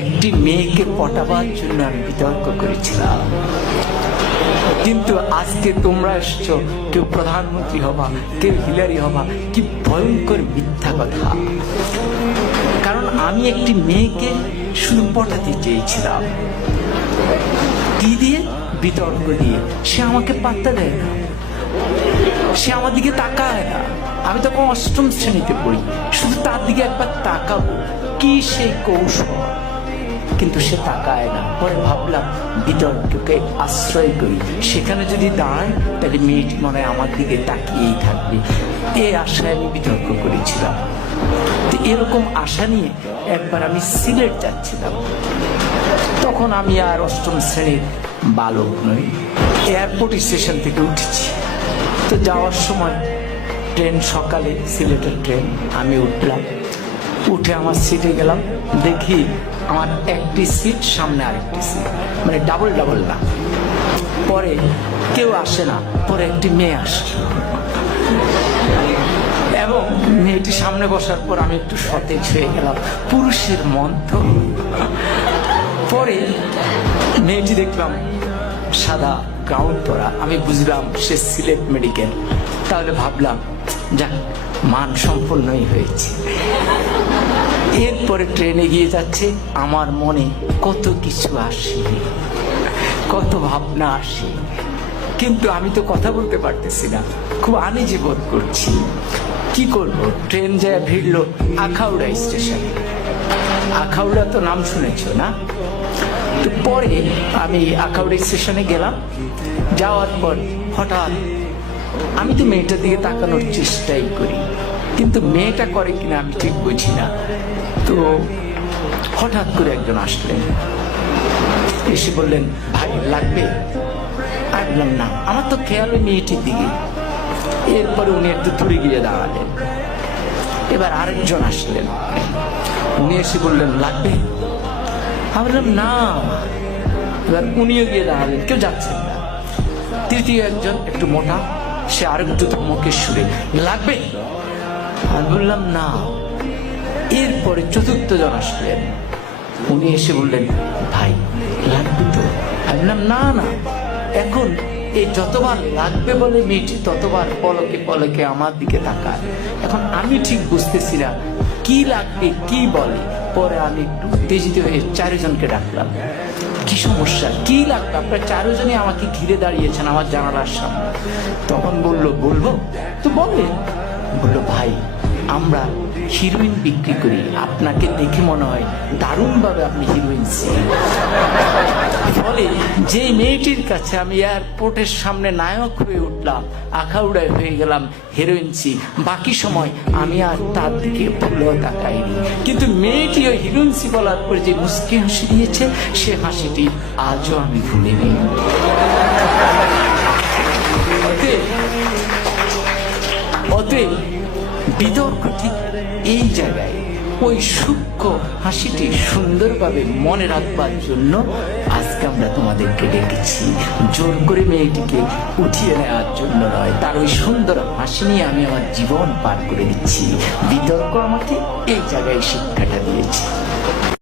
একটি মেয়েকে পটাবার জন্য আমি বিতর্ক করেছিলাম। কিন্তু আজকে তোমরা এসছো, কেউ প্রধানমন্ত্রী হবা, কেউ হিলারি হবা। কি ভয়ঙ্কর মিথ্যা কথা! কারণ আমি একটি মেয়েকে শুধু পটাতে চেয়েছিলাম। কি দিয়ে? বিতর্ক দিয়ে। সে আমাকে পাত্তা দেয় না, সে আমার দিকে তাকায় না। আমি তখন অষ্টম শ্রেণীতে পড়ি, শুধু তার দিকে একবার তাকাবো, কি সেই কৌশল, কিন্তু সে তাকায় না। পরে ভাবলাম বিতর্ককে আশ্রয় করি, সেখানে যদি দাঁড়ায় তাহলে মেয়েটি মনে হয় আমার দিকে তাকিয়েই থাকবে। এই আশায় আমি বিতর্ক করেছিলাম। তো এরকম আশা নিয়ে একবার আমি সিলেট যাচ্ছিলাম। তখন আমি আর অষ্টম শ্রেণীর বালক নই, এয়ারপোর্ট স্টেশন থেকে উঠেছি। তো যাওয়ার সময় ট্রেন, সকালে সিলেটের ট্রেন, আমি উঠলাম। উঠে আমার সিটে গেলাম, দেখি আমার একটি সিট, সামনে আরেকটি সিট, মানে ডাবল ডাবল না। পরে কেউ আসে না, পরে একটি মেয়ে আসে এবং মেয়েটি সামনে বসার পর আমি একটু সতেজ হয়ে গেলাম। পুরুষের মন তো। পরে মেয়েটি দেখলাম সাদা গাউন পরা, আমি বুঝলাম সে সিলেট মেডিকেল। তাহলে ভাবলাম যাক, মান সম্পন্নই হয়েছে। এরপরে ট্রেনে গিয়ে যাচ্ছে, আমার মনে কত কিছু আসে, কত ভাবনা আসে, কিন্তু আমি তো কথা বলতে পারতেছি না, খুব আনইজি বোধ করছি। কি করব? ট্রেন যায় ভিড়লো আখাউড়া স্টেশনে। আখাউড়া তো নাম শুনেছো না? তো পরে আমি আখাউড়া স্টেশনে গেলাম। যাওয়ার পর হঠাৎ আমি তো মেয়েটার দিকে তাকানোর চেষ্টাই করি, কিন্তু মেয়েটা করে কিনা আমি ঠিক বুঝি না। তো হঠাৎ করে একজন আসলেন, এসে বললেন, ভাই লাগবে? আমি বললাম না, আমার তো খেয়াল ওই মেয়েটির দিকে। এরপরে উনি একটু দূরে গিয়ে দাঁড়ালেন। এবার আরেকজন আসলেন, উনি এসে বললেন লাগবে? আমি বললাম না। এবার উনিও গিয়ে দাঁড়ালেন, কেউ যাচ্ছেন না। তৃতীয় একজন একটু মোটা, সে আরেকটু ধমকের সুরে, লাগবে? আমি বললাম না। এরপরে চতুর্থ জন আসলেন, উনি এসে বললেন, ভাই লাগবে তো? আমি বললাম না না। এখন এই যতবার লাগবে বলে মেয়েটি ততবার পলকে পলকে আমার দিকে তাকায়। এখন আমি ঠিক বুঝতেছি না কি লাগবে, কি বলে। পরে আমি একটু উত্তেজিত হয়ে চারজনকে ডাকলাম, কি সমস্যা, কি লাগবে? আপনার চারজনই আমাকে ঘিরে দাঁড়িয়েছেন আমার জানালার সামনে। তখন বললো, বলবো তো বলেন। বললো, ভাই আমরা হিরোইন বিক্রি করি, আপনাকে দেখে মনে হয় দারুণভাবে আপনি হিরোইন। ফলে যে মেয়েটির কাছে আমি এয়ারপোর্টের সামনে নায়ক হয়ে উঠলাম, আখাউড়ায় হয়ে গেলাম হিরোইনসি, বাকি সময় আমি আর তার দিকে ভুলেও তাকাইনি। কিন্তু মেয়েটি ওই হিরোইনসি বলার পর যে মুচকি হাসি দিয়েছে, সে হাসিটি আজও আমি ভুলিনি। অতএব বিতর্ক ঠিক এই জায়গায় ওই সূক্ষ্ম হাসিটি সুন্দরভাবে মনে রাখবার জন্য আজকে আমরা তোমাদেরকে ডেকেছি। জোর করে মেয়েটিকে উঠিয়ে নেওয়ার জন্য নয়, তার ওই সুন্দর হাসি নিয়ে আমি আমার জীবন পার করে দিচ্ছি। বিতর্ক আমাকে এই জায়গায় শিক্ষাটা দিয়েছে।